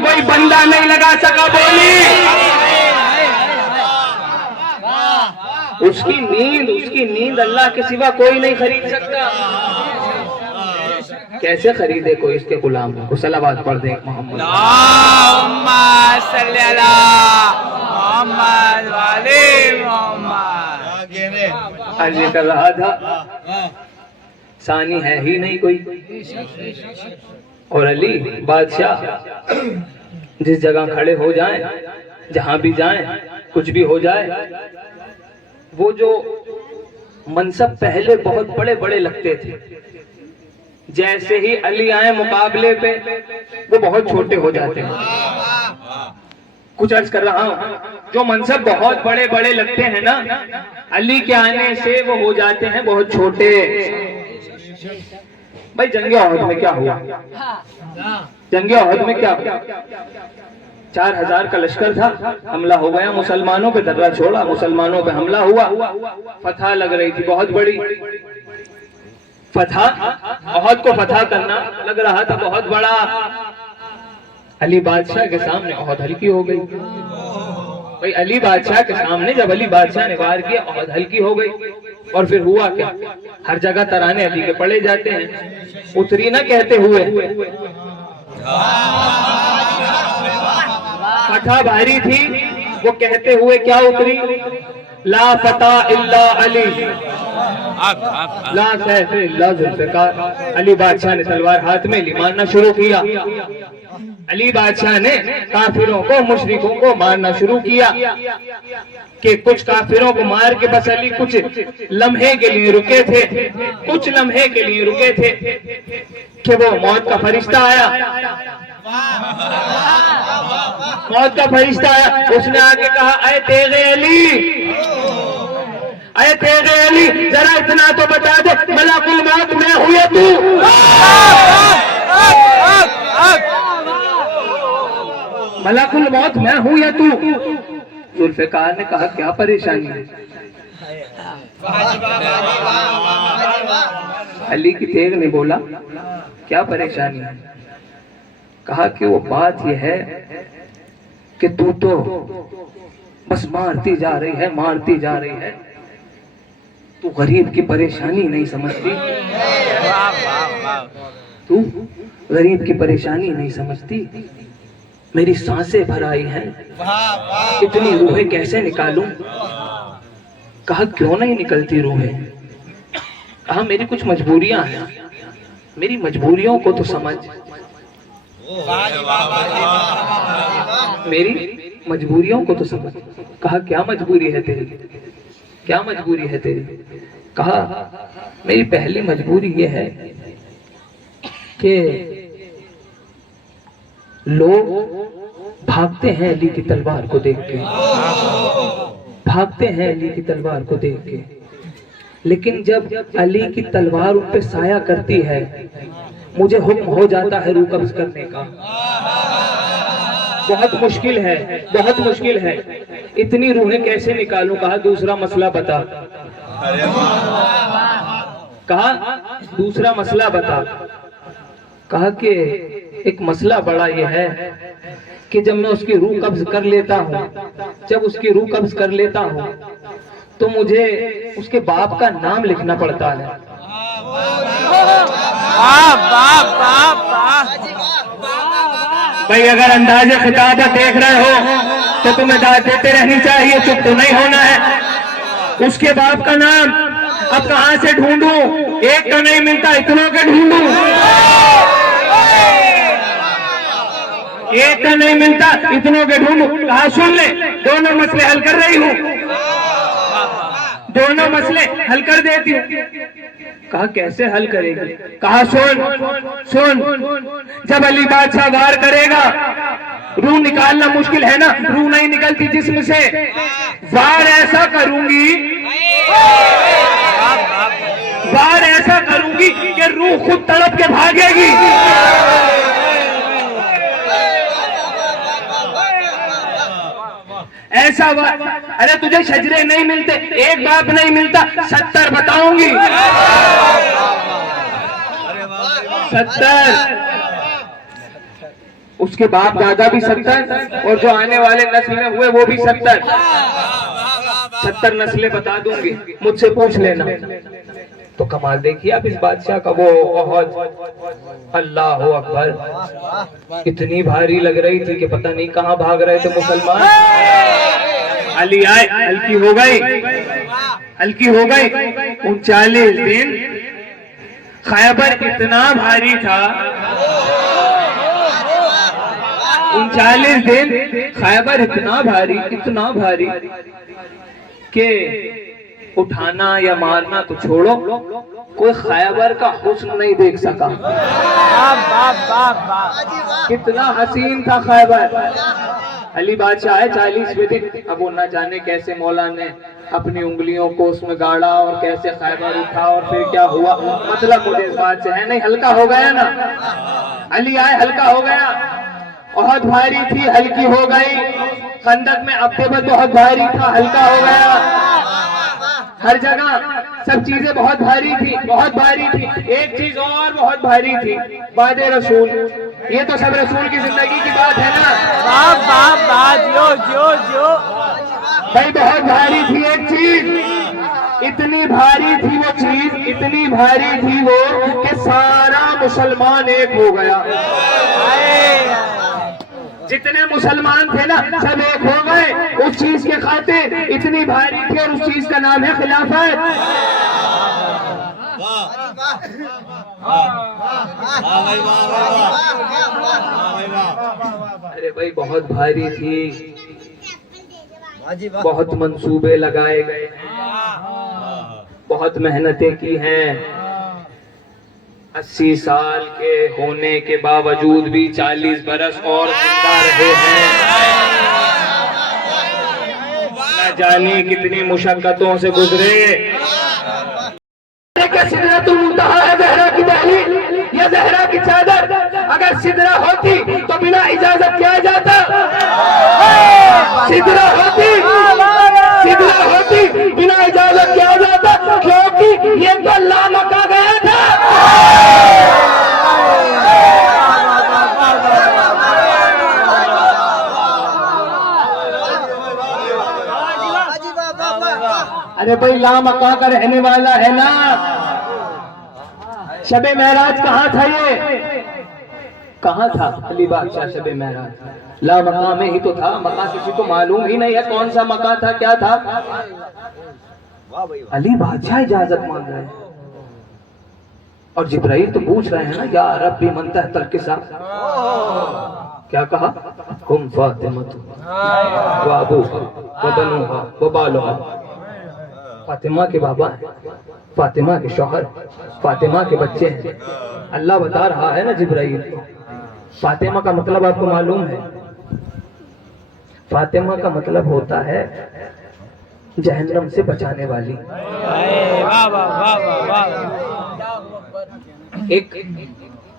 कोई बंदा नहीं लगा सका बोली। उसकी नींद अल्लाह के सिवा कोई नहीं खरीद सकता। कैसे खरीदे कोई इसके गुलाम को? सलावत पढ़ दे मोहम्मद अर्ज कर रहा था, सानी है ही नहीं कोई। और अली बादशाह जिस जगह खड़े हो जाएं, जहां भी जाएं, कुछ भी हो जाए, वो जो मनसब पहले बहुत बड़े बड़े लगते थे, जैसे ही अली आए मुकाबले पे वो बहुत छोटे हो जाते हैं। कुछ अर्ज कर रहा हूं, जो मनसब बहुत बड़े बड़े लगते हैं ना, अली के आने से वो हो जाते हैं बहुत छोटे। भाई जंगे ओहद में क्या हुआ? जंगे ओहद में क्या हुआ? 4000 का लश्कर था, हमला हो गया मुसलमानों पे, दर्रा छोड़ा, मुसलमानों पे हमला हुआ, फतह लग रही थी बहुत बड़ी। फतह, ओहद को फतह करना लग रहा था बहुत बड़ा। अली बादशाह के सामने ओहद हल्की हो गई। भाई अली बादशाह के सामने जब अली बादशाह ने वार किया, ओहद हल्की हो गई। और फिर हुआ क्या? हर जगह तराने अली के पड़े जाते हैं। उतरी ना कहते हुए, फतह भारी थी, वो कहते हुए क्या उतरी? ला फतह इल्ला अली, ला सैफ इल्ला जुल्फ़िकार। अली बादशाह ने तलवार हाथ में ली, मारना शुरू किया। अली बादशाह ने काफिरों को, मुशरिकों को मारना शुरू किया कि कुछ काफिरों को मार के बस अली कुछ लम्हे के लिए रुके थे, कुछ लम्हे के लिए रुके थे कि वो मौत का फरिश्ता आया। मौत का फरिश्ता आया, उसने आके कहा, अय तेरे अली, अय तेरे अली, जरा इतना तो बता दे, मलकुल मौत मैं हूं या तू? मलकुल मौत मैं हूं या तू? जुल्फ़िकार ने कहा, क्या परेशानी है? अली की तेग ने बोला, क्या परेशानी है? कहा कि वो बात यह है कि तू तो बस मारती जा रही है, मारती जा रही है, तू गरीब की परेशानी नहीं समझती, तू गरीब की परेशानी नहीं समझती। मेरी सांसें भर आई हैं, इतनी रूहें कैसे निकालूं? कहा क्यों नहीं निकलती रूहें? कहा मेरी कुछ मजबूरियां हैं, मेरी मजबूरियों को तो समझ, मेरी मजबूरियों को तो समझ। कहा क्या मजबूरी है तेरी? क्या मजबूरी है तेरी? कहा मेरी पहली मजबूरी ये है कि लोग भागते हैं अली की तलवार को देख के, भागते हैं अली की तलवार को देख के, लेकिन जब अली की तलवार उन पे साया करती है, मुझे हुक्म हो जाता है रूह कब्ज करने का। बहुत मुश्किल है, बहुत मुश्किल है, इतनी रूहें कैसे निकालूं? कहा दूसरा मसला बता। कहा दूसरा मसला बता। कहा कि एक मसला बड़ा यह है कि जब मैं उसकी रूह कब्ज कर लेता हूँ, जब उसकी रूह कब्ज कर लेता हूँ, तो मुझे उसके बाप का नाम लिखना पड़ता है। भाई अगर अंदाजे खिताबत देख रहे हो तो तुम्हें दाद देते रहनी चाहिए, चुप तो नहीं होना है। उसके बाप का नाम अब कहां से ढूंढूं? एक का नहीं मिलता, इतनों के ढूंढूं। एक का नहीं मिलता, इतनों के ढूंढूं। कहा सुन ले, दोनों मसले हल कर रही हूं, दोनों मसले हल कर देती हूं। कहा कैसे हल करेगी? कहा सुन सुन, जब अली बादशाह वार करेगा, रूह निकालना मुश्किल है ना, रूह नहीं निकलती जिस्म से, वार ऐसा करूंगी, वार ऐसा करूंगी कि रूह खुद तड़प के भागेगी। ऐसा वार, अरे तुझे शजरे नहीं मिलते, एक बाप नहीं मिलता, 70 बताऊंगी, 70। उसके बाप दादा भी 70 और जो आने वाले नस्ल में हुए वो भी 70 नस्लें बता दूंगी, मुझसे पूछ लेना। तो कमाल देखिए आप इस बादशाह का, वो बहुत अल्लाह अकबर, इतनी भारी लग रही थी कि पता नहीं कहां भाग रहे थे मुसलमान। अली आए, हल्की हो गई, हल्की हो गई। 39 दिन खैबर इतना भारी था, 39 दिन खैबर इतना भारी कि उठाना या मारना तो छोड़ो, कोई खैबर का हुस्न नहीं देख सका। कितना हसीन था खैबर। अली बादशाह है 40वें दिन। अब वो न जाने कैसे मौला ने अपनी उंगलियों को उसमें गाड़ा और कैसे खैबर उठा और फिर क्या हुआ, मतलब मुझे इस बात से है नहीं, हल्का हो गया ना। अली आए, हल्का हो गया। बहुत भारी थी, हल्की हो गई। खंदक में अब्दे बहुत भारी था, हल्का हो गया। हर जगह सब चीजें बहुत भारी थी, बहुत भारी थी। एक चीज और बहुत भारी थी, वादे रसूल। ये तो सब रसूल की जिंदगी की बात है ना। जो भाई बहुत भारी थी एक चीज, इतनी भारी थी वो चीज, इतनी भारी थी वो कि सारा मुसलमान एक हो गया। जितने मुसलमान थे ना सब एक हो गए उस चीज के खातिर, इतनी भारी थी। और उस चीज का नाम है खिलाफत। अरे भाई बहुत भारी थी, बहुत मंसूबे लगाए गए, बहुत मेहनतें की हैं। 80 साल के होने के बावजूद भी 40 बरस और जिंदा रहे हैं। न जाने कितनी मुशक्कतों से गुजरे। सिदरतुल मुंतहा है ज़हरा की दहलीज, या ज़हरा की चादर। अगर सिदरा होती तो बिना इजाजत किया जाता। सिदरा होती बिना इजाजत किया जाता, क्योंकि ये तो लामका गया था। अरे भाई लामका का रहने वाला है ना। शबे महराज कहाँ था, ये कहाँ था अली बादशाह? शबे महराज लामका में ही तो था। मका किसी को मालूम ही नहीं है कौन सा मका था, क्या था। अली बादशाह इजाजत मांग रहे हैं और जिब्राइल तो पूछ रहे हैं ना, या रब्बी मन तहतल किसा। क्या कहा? कुम फातिमतु व अबूहा व बनुहा व बालुहा। फातिमा के बाबा हैं, फातिमा के शौहर, फातिमा के बच्चे हैं। अल्लाह बता रहा है ना जिब्राइल को। फातिमा का मतलब आपको मालूम है? फातिमा का मतलब होता है जहन्नम से बचाने वाली। एक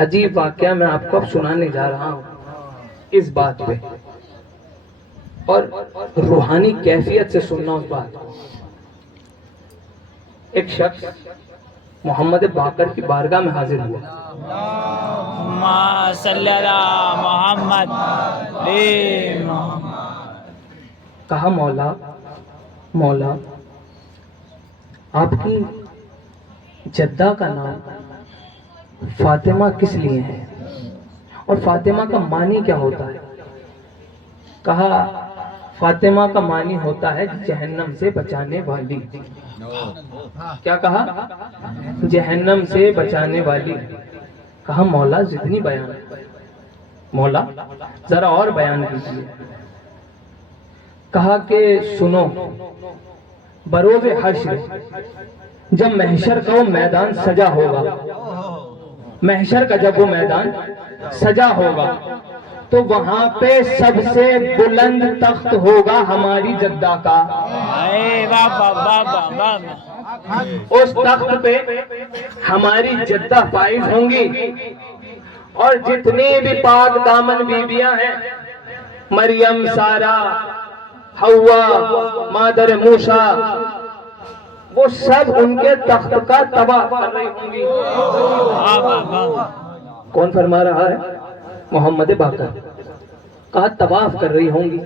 अजीब वाकया मैं आपको अब सुनाने जा रहा हूँ इस बात पे, और रूहानी कैफियत से सुनना उस बात को। एक शख्स मोहम्मद बाकर की बारगाह में हाजिर हुआ। कहा, मौला मौला आपकी जद्दा का नाम फातिमा किस लिए है और फातिमा का मानी क्या होता है? कहा, फातिमा का मानी होता है जहन्नम से बचाने वाली। क्या कहा? जहन्नम से बचाने वाली। कहा, मौला जितनी बयान, मौला जरा और बयान कीजिए। कहा कि सुनो, बरोज़े हश्र जब महशर का वो मैदान सजा होगा, महशर का जब वो मैदान सजा होगा तो वहां पे सबसे बुलंद तख्त होगा हमारी जद्दा का। उस तख्त पे हमारी जद्दा फाइज होंगी और जितनी भी पाक दामन बीबियां हैं, मरियम, सारा, हवा, मादर मूसा, वो सब उनके तख्त का तबाह कर रही होंगी। कौन फरमा रहा है? मोहम्मद बाकर। कहा तवाफ कर रही होंगी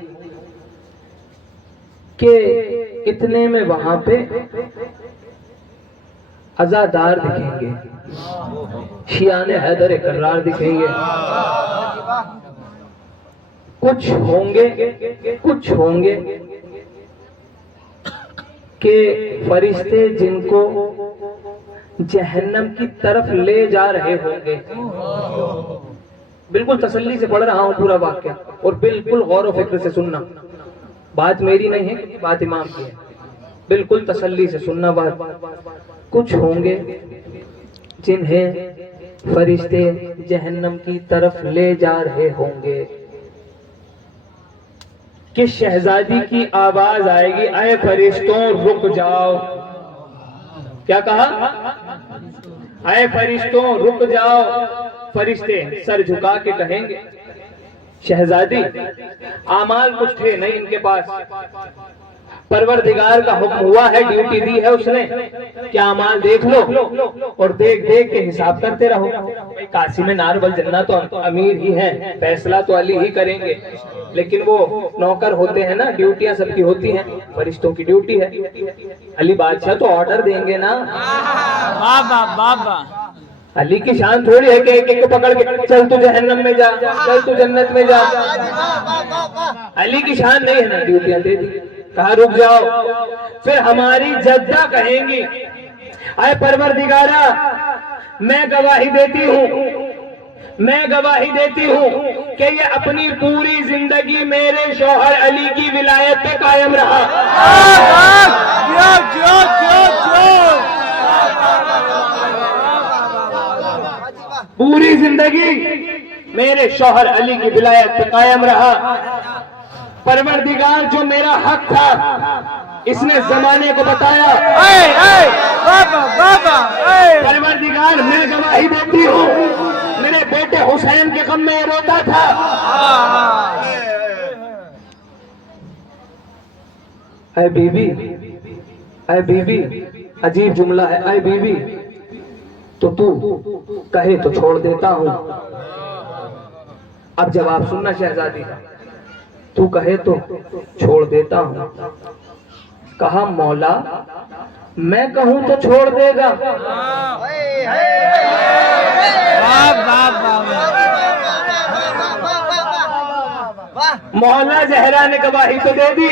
कि इतने में वहां पे अजादार दिखेंगे, शियाने हैदर कर्रार दिखेंगे, कुछ होंगे कि फरिश्ते जिनको जहन्नम की तरफ ले जा रहे होंगे। बिल्कुल तसल्ली से पढ़ रहा हूं पूरा वाक्य, और बिल्कुल गौर और फिक्र से सुनना, बात मेरी नहीं है, बात इमाम की है। बिल्कुल तसल्ली से सुनना बात। कुछ होंगे जिन्हें फरिश्ते जहन्नम की तरफ ले जा रहे होंगे कि शहजादी की आवाज आएगी, अय फरिश्तों रुक जाओ। क्या कहा? अय फरिश्तों रुक जाओ। फरिश्ते सर झुका के कहेंगे, शहजादी आमाल कुछ थे नहीं इनके पास, परवरदिगार का हुक्म हुआ है, ड्यूटी दी है उसने कि आमाल देख लो और देख देख के हिसाब करते रहो। कासिम नार वल जन्नह तो अमीर ही हैं, फैसला तो अली ही करेंगे, लेकिन वो नौकर होते हैं ना, ड्यूटियां सबकी होती हैं, फरिश्तों की ड्यूटी है। अली बादशाह तो ऑर्डर देंगे ना। बाबा अली की शान थोड़ी है कि एक एक को पकड़ के चल तू जहन्नम में जा, चल तू जन्नत में जा। अली की शान नहीं है ना, ड्यूटियां दे दी। कहा रुक जाओ। फिर हमारी जद्दा कहेंगी, अय परवरदिगारा मैं गवाही देती हूँ कि ये अपनी पूरी जिंदगी मेरे शौहर अली की विलायत पे कायम रहा। पूरी जिंदगी मेरे शौहर अली की विलायत पे कायम रहा। परवरदिगार जो मेरा हक था इसने जमाने को बताया। परवरदिगार मैं गवाही देती हूँ, मेरे बेटे हुसैन के गम में रोता था। ऐ बीबी अजीब जुमला है, ऐ बीबी तो तू कहे तो छोड़ देता हूँ। अब जवाब सुनना शहजादी, तू कहे तो छोड़ देता हूँ। कहा मौला मैं कहूं तो छोड़ देगा। मौला जहरा ने गवाही तो दे दी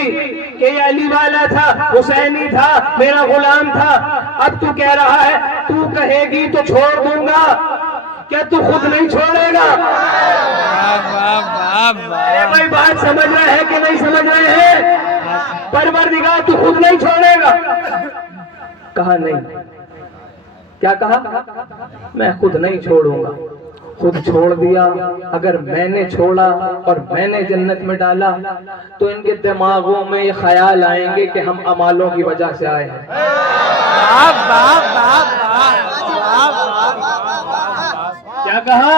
कि ये अली वाला था, हुसैनी था, मेरा गुलाम था। अब तू कह रहा है तू कहेगी तो छोड़ दूंगा, क्या तू खुद नहीं छोड़ेगा? अरे भाई बात समझ रहे हैं कि नहीं समझ रहे हैं? परवरदिगार तू खुद नहीं छोड़ेगा। कहा नहीं। क्या कहा? मैं खुद नहीं छोड़ूंगा। खुद छोड़ दिया, अगर मैंने छोड़ा और मैंने जन्नत में डाला तो इनके दिमागों में ये ख्याल आएंगे कि हम अमालों की वजह से आए हैं। क्या कहा?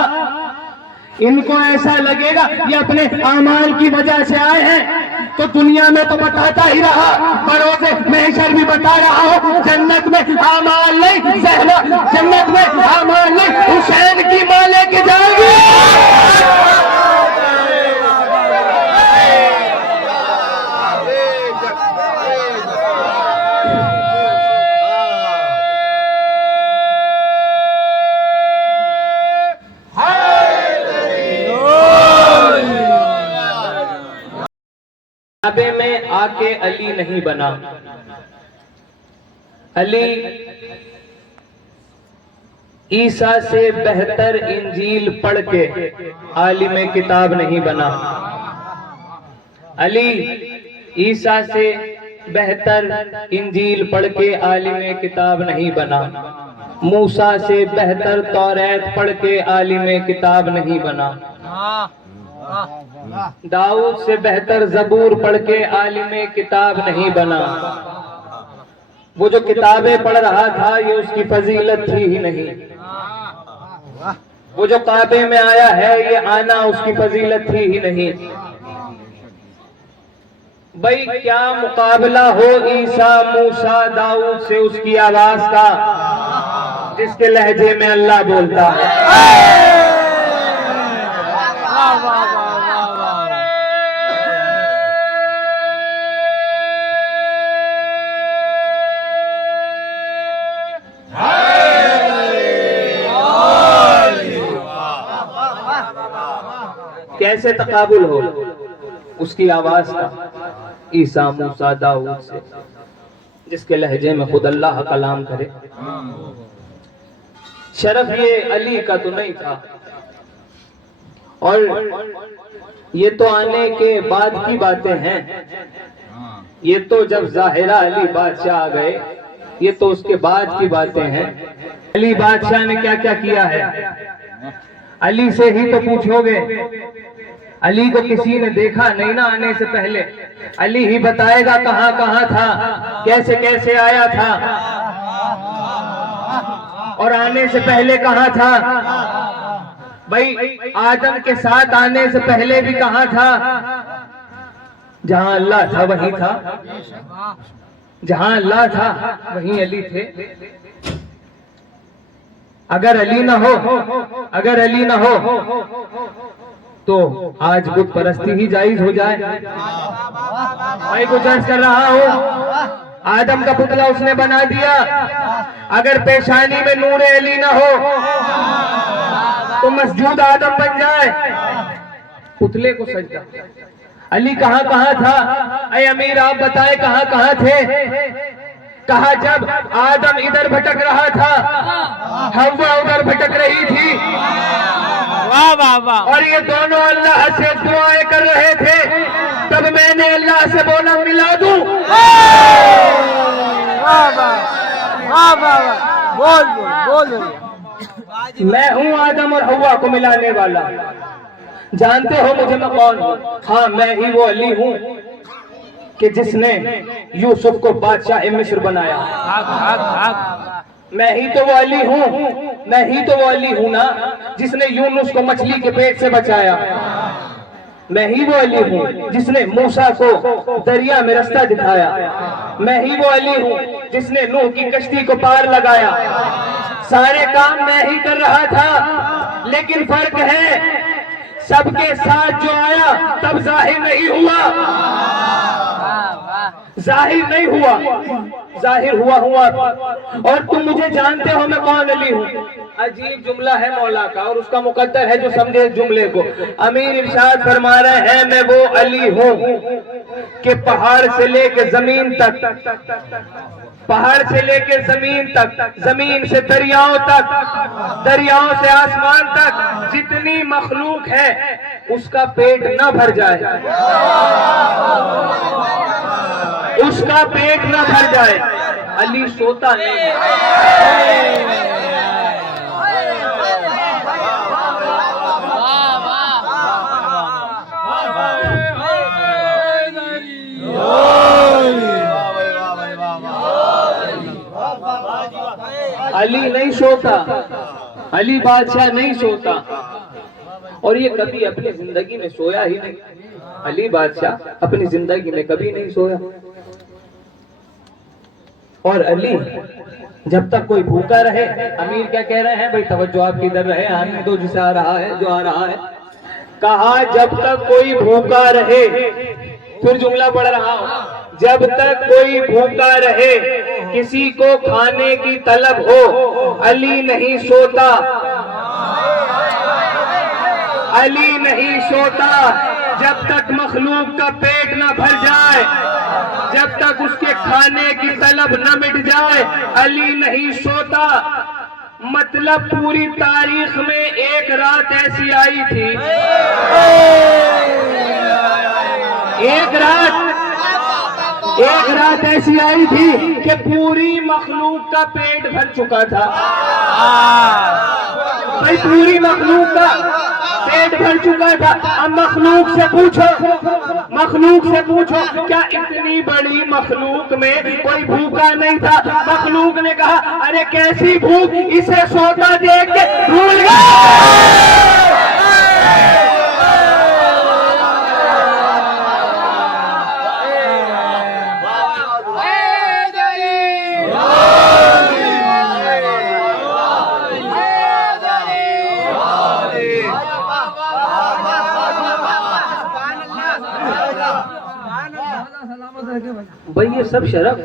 इनको ऐसा लगेगा ये अपने अमाल की वजह से आए हैं। तो दुनिया में तो बताता ही रहा, बरोज़े महशर भी बता रहा हूँ, जन्नत में अमाल नहीं, जन्नत में अमाल नहीं, हुसैन की मां लेके जाएगी। काबे में आके अली नहीं बना। अली ईसा से बेहतर इंजील पढ़ के आलिम किताब नहीं बना। अली ईसा से बेहतर इंजील पढ़ के आलिम किताब नहीं बना। मूसा से बेहतर तौरात पढ़ के आलिम किताब नहीं बना। दाऊद से बेहतर ज़बूर पढ़ के आलिम किताब नहीं बना। वो जो किताबें पढ़ रहा था ये उसकी फजीलत थी ही नहीं। वो जो काबे में आया है ये आना उसकी फजीलत थी ही नहीं। भाई क्या मुकाबला हो ईसा, मूसा, दाऊद से उसकी आवाज का, जिसके लहजे में अल्लाह बोलता है। कैसे तकाबुल हो उसकी आवाज का, ईसा मूसा दाऊद से, जिसके लहजे में खुद अल्लाह कलाम करे। शरफ ये अली का तो नहीं था, और ये तो आने के बाद की बातें हैं। ये तो जब ज़ाहिरा अली बादशाह आ गए, ये तो उसके बाद की बातें हैं। अली बादशाह ने क्या क्या किया है, अली से ही तो पूछोगे। अली को किसी ने देखा नहीं ना आने से पहले, अली ही बताएगा कहां कहां था, कैसे कैसे आया था, और आने से पहले कहां था। भाई आदम के साथ आने से पहले भी कहां था, जहां अल्लाह था वहीं था, जहां अल्लाह था वहीं अली थे। अगर अली ना हो, अगर अली ना हो तो आज बुत परस्ती ही जायज हो जाए। मैं कुछ अर्ज कर रहा हूं, आदम का पुतला उसने बना दिया। अगर पेशानी में नूरे अली ना हो तो मस्जूद आदम बन जाए, पुतले को सजदा। अली कहां कहां था, ऐ अमीर आप बताए कहां कहां थे। कहा जब आदम इधर भटक रहा था, हव्वा उधर भटक रही थी, वाह वाह वाह, और ये दोनों अल्लाह से दुआएं कर रहे थे। तब मैंने अल्लाह से बोला मिला दूं। वाह वाह वाह वाह, बोल बोल बोल। मैं हूं आदम और हव्वा को मिलाने वाला। जानते हो मुझे मैं कौन हूं? हाँ, मैं ही वो अली हूं कि जिसने यूसुफ को बादशाह मिस्र बनाया। मैं ही तो वो अली हूँ, मैं ही तो वो अली हूँ ना जिसने यूनुस को मछली के पेट से बचाया। मैं ही वो अली हूँ जिसने मूसा को दरिया में रास्ता दिखाया। मैं ही वो अली हूँ जिसने नूह की कश्ती को पार लगाया। सारे काम मैं ही कर रहा था, लेकिन फर्क है सबके साथ जो आया तब जाहिर नहीं हुआ, जाहिर नहीं हुआ, जाहिर हुआ। और तुम मुझे जानते हो मैं कौन अली हूँ। अजीब जुमला है मौला का, और उसका मुकद्दर है जो समझे जुमले को। अमीर इरशाद फरमा रहे हैं मैं वो अली हूँ कि पहाड़ से लेकर जमीन तक, पहाड़ से लेकर जमीन तक, जमीन से दरियाओं तक, दरियाओं से आसमान तक जितनी मखलूक है उसका पेट न भर जाए, उसका पेट न भर जाए। अली सोता नहीं। अली नहीं सोता, अली बादशाह नहीं सोता, और ये कभी अपनी जिंदगी में सोया ही नहीं। अली बादशाह अपनी जिंदगी में कभी नहीं सोया। और अली जब तक कोई भूखा रहे, अमीर क्या कह रहे हैं भाई, तवज्जो आपकी इधर रहे, आने दो जिसे आ रहा है, जो आ रहा है। कहा जब तक कोई भूखा रहे, फिर जुमला पढ़ रहा हूं, जब तक कोई भूखा रहे, किसी को खाने की तलब हो, अली नहीं सोता, अली नहीं सोता। जब तक मखलूक का पेट न भर जाए, जब तक उसके खाने की तलब न मिट जाए, अली नहीं सोता। मतलब पूरी तारीख में एक रात ऐसी आई थी, एक रात ऐसी आई थी कि पूरी मखलूक का पेट भर चुका था। भाई पूरी मखलूक का पेट भर चुका था। अब मखलूक से पूछो, मखलूक से पूछो क्या इतनी बड़ी मखलूक में कोई भूखा नहीं था? मखलूक ने कहा अरे कैसी भूख, इसे सोता देख के भूल गए। भाई ये सब शरफ